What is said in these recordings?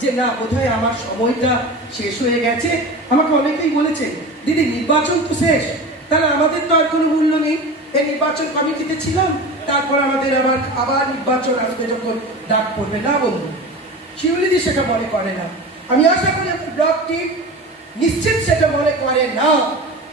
যে না বোধহয় আমার সময়টা শেষ হয়ে গেছে। আমাকে অনেকেই বলেছেন দিদি নির্বাচন তো শেষ, তাহলে আমাদের তো আর কোনো মূল্য নেই। এই নির্বাচন কমিটিতে ছিলাম, তারপর আমাদের আবার নির্বাচন আসবে যখন ডাক পড়বে। না বন্ধু, শিউলিদি সেটা মনে করে না। আমি আশা করি ব্লক টিম নিশ্চিত সেটা মনে করে না,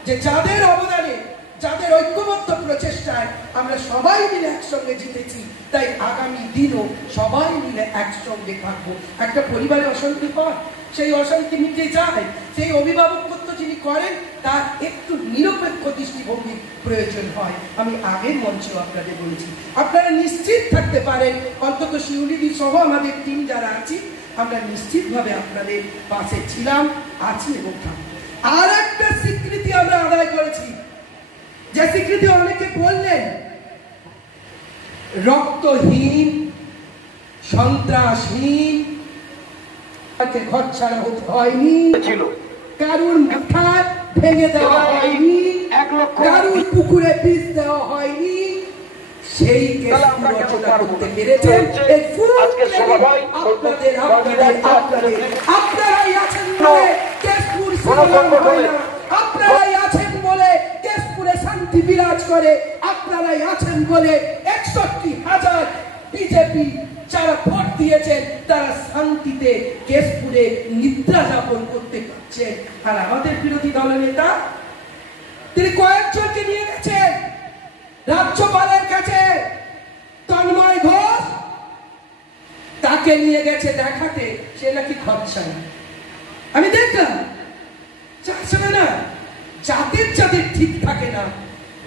যে যাদের অবদানে, যাদের ঐক্যবদ্ধ প্রচেষ্টায় আমরা সবাই মিলে একসঙ্গে জিতেছি, তাই আগামী দিনও সবাই মিলে একসঙ্গে থাকবো। একটা পরিবারে অশান্তি হয়, সেই অশান্তি মিটে যায়। সেই অভিভাবকত্ব যিনি করেন তার একটু নিরপেক্ষ দৃষ্টিভঙ্গির প্রয়োজন হয়। আমি আগের মঞ্চেও আপনাদের বলেছি, আপনারা নিশ্চিত থাকতে পারেন, অন্তত শিউলিদি সহ আমাদের টিম যারা আছি আমরা নিশ্চিতভাবে আপনাদের পাশে ছিলাম, আছি এবং থাকবো। আর একটা স্বীকৃতি আমরা আদায় করেছি, যে স্বীকৃতি অনেকে বললেন রক্তহীন, সন্ত্রাসহীন, ঘর ছাড়া হতে হয়নি, কারুর মাথা ভেঙে দেওয়া হয়নি, কারুর পুকুরে বীজ দেওয়া হয়নি, সেই কেস রচনা করতে পেরেছেন আপনারাই আছেন বলে কেশপুর হয় না, আপনারাই আছেন বলে কেশপুরে শান্তি বিরাজ করে, আপনারাই আছেন বলে ৬১,০০০ বিজেপি যারা ভোট দিয়েছেন তারা শান্তিতে কেশপুরে নিদ্রা যাপন করতে পারছেন। আর আমাদের বিরোধী দলের নেতা তিনি কয়েকজনকে নিয়ে গেছেন রাজ্যপালের কাছে, তন্ময় ঘোষ তাকে নিয়ে গেছে দেখাতে সে নাকি খরচা। আমি দেখলাম না, জাতের যাদের ঠিক থাকে না,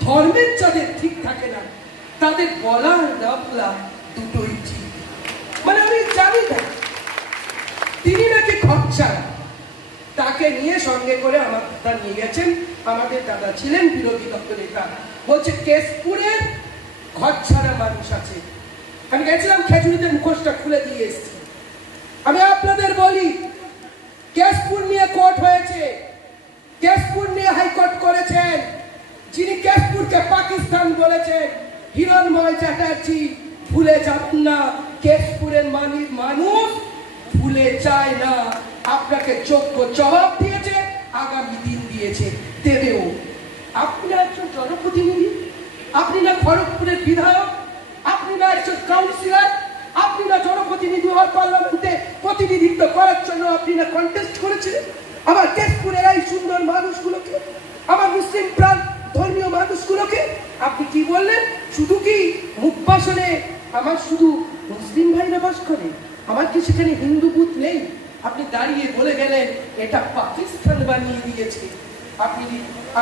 ধর্মের যাদের ঠিক থাকে না, তাদের বলা না বলা দুটোই ঠিক। মানে আমি জানি না তিনি নাকি খরচা, তাকে নিয়ে সঙ্গে করে আমার দাদা নিয়ে গেছেন। আমাদের দাদা ছিলেন বিরোধী দলের নেতা, বলছে কেশপুরের ঘর ছাড়া মানুষ আছে। আমি গেছিলাম খেজুরিতে, মুখোশটা খুলে দিয়ে এসেছি। আমি আপনাদের বলি, কেশপুর নিয়ে কোর্ট হয়েছে, কেশপুর নিয়ে হাইকোর্ট করেছেন, যিনি কেশপুরকে পাকিস্তান বলেছেন হিরণময় চ্যাটার্জি। ভুলে যাবেন না, কেশপুরের মানুষ ভুলে যায় না। আপনাকে যোগ্য জবাব দিয়েছে, আগামী দিন দিয়েছে, দেবেও। আপনি না একজন জনপ্রতিনিধি, আপনি না খড়গপুরের বিধায়ক, আপনি না একজন কাউন্সিলর, আপনি না জনপ্রতিনিধি হওয়ার পার্লামেন্টে প্রতিনিধিত্ব করার জন্য আপনি না কন্টেস্ট করেছিলেন? আমার কেশপুরের এই সুন্দর মানুষগুলোকে, আমার মুসলিম প্রাণ ধর্মীয় মানুষগুলোকে আপনি কি বললেন? শুধু কি মুখ ভাষণে আমার শুধু মুসলিম ভাইরা বাস করে, আমার কি সেখানে হিন্দু বুথ নেই? আপনি দাঁড়িয়ে বলে গেলেন এটা পাকিস্তান বানিয়ে দিয়েছে।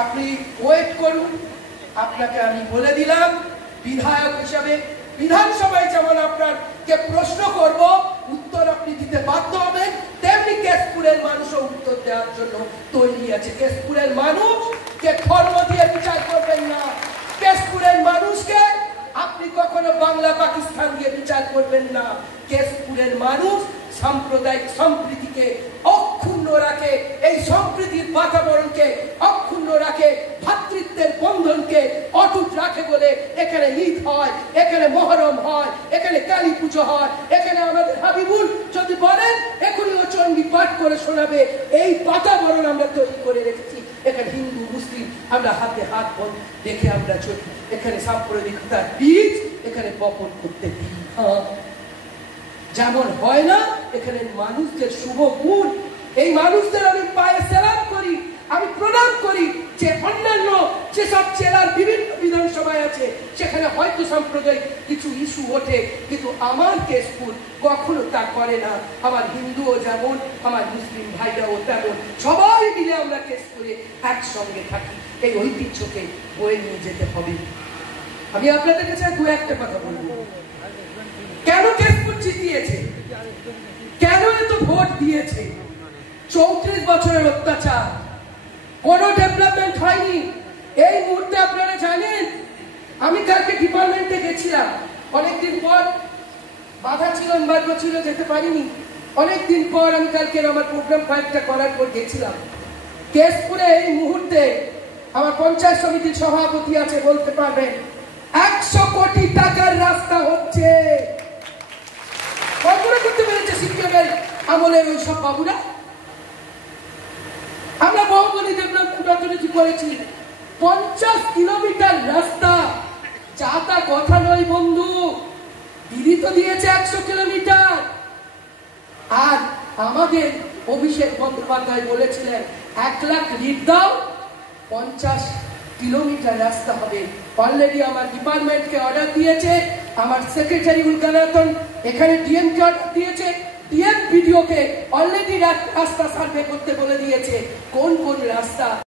আপনি ওয়েট করুন, আপনাকে আমি বলে দিলাম বিধায়ক হিসাবে বিধানসভায় যেমন আপনাকে প্রশ্ন করব, উত্তর আপনি দিতে বাধ্য হবেন, তেমনি কেশপুরের মানুষও উত্তর দেওয়ার জন্য তৈরি আছে। কেশপুরের মানুষকে ধর্ম দিয়ে বিচার করবেন না, কেশপুরের মানুষকে আপনি কখনো বাংলা পাকিস্তান দিয়ে বিচার করবেন না। কেশপুরের মানুষ সাম্প্রদায়িক সম্প্রীতিকে অক্ষুণ্ণ রাখে, এই সম্প্রীতির বাতাবরণকে অক্ষুণ্ণ রাখে, ভ্রাতৃত্বের বন্ধনকে অটুট রাখে বলে এখানে ঈদ হয়, এখানে মহরম হয়, এখানে কালী পুজো হয়, এখানে আমাদের হাবিবুল যদি বলেন এখনই ও চণ্ডী পাঠ করে শোনাবে। এই বাতাবরণ আমরা তৈরি করে রেখেছি। এখানে হিন্দু মুসলিম আমরা হাতে হাত দেখে আমরা চলি। এখানে সাম্প্রদায়িকতার বীজ এখানে বপন করতে দিই। যেমন হয় না এখানে মানুষদের শুভ গুণ, এই মানুষদের আমি পায়ে সেলাম করি, আমি প্রণাম করি। যে অন্যান্য যেসব জেলার বিভিন্ন বিধানসভায় আছে সেখানে হয়তো সাম্প্রদায়িক কিছু ইস্যু ওঠে, কিন্তু আমার কেশপুর কখনো তা করে না। আমার হিন্দুও যেমন, আমার মুসলিম ভাইরাও তেমন, সবাই মিলে আমরা কেশপুরে একসঙ্গে থাকি। এই ঐতিহ্যকে বয়ে নিয়ে যেতে হবে। আমি আপনাদের কাছে দু একটা কথা বলবো। কেন কেশপুর জিতিয়েছে, কেন এত ভোট দিয়েছে? 34 বছরের অত্যাচার, কোন ডেভেলপমেন্ট হয়নি। এই মুহূর্তে আপনারা জানেন, আমি কালকে ডিপার্টমেন্টে গেছিলাম, অনেকদিন পর বাধা ছিল, এমবার্গো ছিল, যেতে পারিনি। অনেকদিন পর আমি কালকে আমার প্রোগ্রাম ফাইলটা করার পর গেছিলাম কেশপুরে। এই মুহূর্তে আমার পঞ্চায়েত সমিতির সভাপতি আছে, বলতে পারবেন 100 কোটি টাকার রাস্তা হচ্ছে। কল্পনা করতে পেরেছে সিপিএমের আমলের ওই সব বাবুরা? আমরা বহুবলী ডেভেলপমেন্ট অথরিটি করেছি 50 কিলোমিটার রাস্তা, যা তা কথা নয় বন্ধু। দিদি তো দিয়েছে 100 কিলোমিটার। আর আমাদের অভিষেক বন্দ্যোপাধ্যায় বলেছিলেন 1 লাখ লিড দাও, 50 কিলোমিটার রাস্তা হবে। অলরেডি আমার ডিপার্টমেন্টকে অর্ডার দিয়েছে, আমার সেক্রেটারি উদ্গানাতন এখানে ডিএম কে অর্ডার দিয়েছে, ডিএম ভিডিওকে অলরেডি রাস্তা সার্ভে করতে বলে দিয়েছে কোন কোন রাস্তা